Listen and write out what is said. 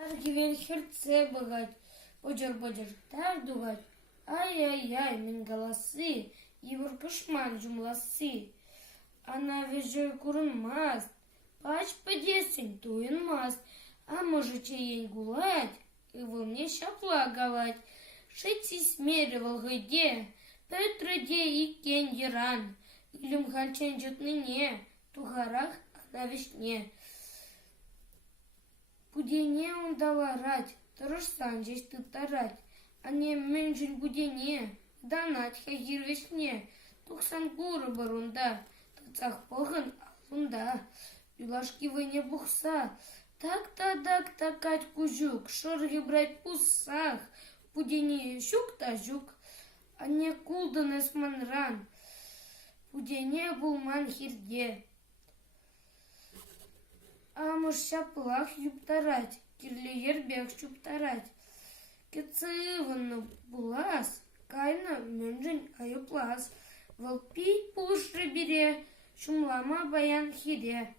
Аргивен херце богать, бодер-бодер тардугать. Ай-яй-яй, мен голасы, евр пышман жумласы. Она вежой курынмас, пач подесень туынмас. А может чейень гулать, и волне шапла галать. Шети смеривал гыде, Петроде и кендеран. Илюм хальчен ныне, тугарах на вишне. Будене он дала рать, тырышсан жесть тытарать. А не менжин будене, данать хагир вишне. Тухсан гуры барунда, тыцах погын алунда. Юлашки выне бухса, так-та-дак такать кужук, шорги брать пусах. Будене щук-та жук, а не кулданес манран. Будене булман хирде. Амуш шаплах юптарать, кирле ербек чуптарать. Кецыванны булас, кайна мөнжин аюплас. Волпи пулышры бире, шумлама баян хире.